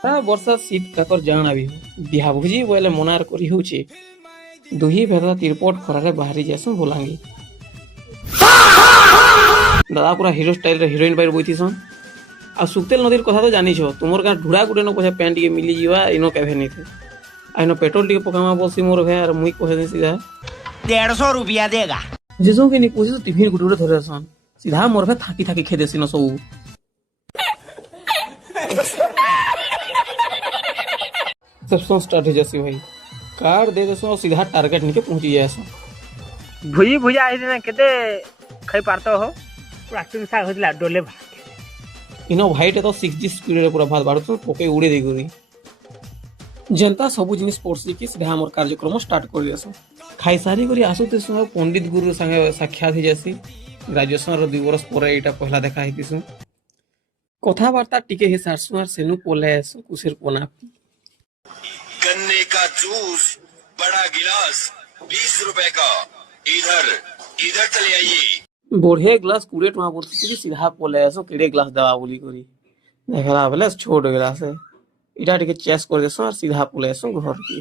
ବର୍ଷା ଶୀତ କାକର ଜାଣା ବି ବିହା ଭୁଜି ବୋଇଲେ ମନାର କରି ହଉଛି ଦୁହି ଭେଦା ତିରପଟ ଖରାରେ ବାହାରି ଯାସନ୍ ବୋଲାଙ୍ଗି ଦାଦା ପୁରା ହିରୋ ଷ୍ଟାଇଲରେ ହିରୋଇନ ପାଇ ବଇଥିସନ୍ ଆଉ ସୁକ୍ତେଲ ନଦୀର କଥା ତ ଜାଣିଛ ତୁମର ଗାଁ ଢୁଡ଼ା ଗୁଟେ ନ ପଛେ ପ୍ୟାନ୍ ଟିକେ ମିଲିଯିବା ଇନ କେଭେ ନେଇथे ଆଇନ ପେଟ୍ରୋଲ ଟିକେ ପକାମା ବସି ମୋର ଭେ ଆର ମୁଇଁ କହେ ସିଧା 150 रुपया देगा। ଯେସବୁ କି ନି ପଇସା ଟିଫିନ ଗୁଟେ ଗୁଟେ ଧରେ ଆସନ୍ ସିଧା ମୋର ଭେ ଥାକି ଥାକି ଖେଦେସିନ ସବୁ रिसेप्शन स्टार्ट हो जासी भाई कार्ड दे देसो और सीधा टारगेट निके पहुंच जाएसो भुजी भुजा आई ना केते खाई पारतो हो पूरा तुम सा होतला डोले भात इनो भाई तो 6G स्पीड रे पूरा भात बाड़ो पोके उड़े दे गुरी जनता सब जिनिस पड़सी कि सीधा हमर कार्यक्रम स्टार्ट कर देसो खाई सारी करी आसुते सो पंडित गुरु संगे साक्षात हो जासी ग्रेजुएशन रो 2 वर्ष परे एटा पहला देखा हितिसु कथा वार्ता टिके हे सारसुआर सेनु पोले कुसिर कोना गन्ने का जूस बड़ा गिलास 20 रुपए का इधर इधर चले आइए बढ़िया ग्लास 20 टका बोलती सीधा पोले आसो केड़े ग्लास दवा बोली करी देखला बेले छोट ग्लास है इटा टिके चेस कर देसो और सीधा पोले आसो घर की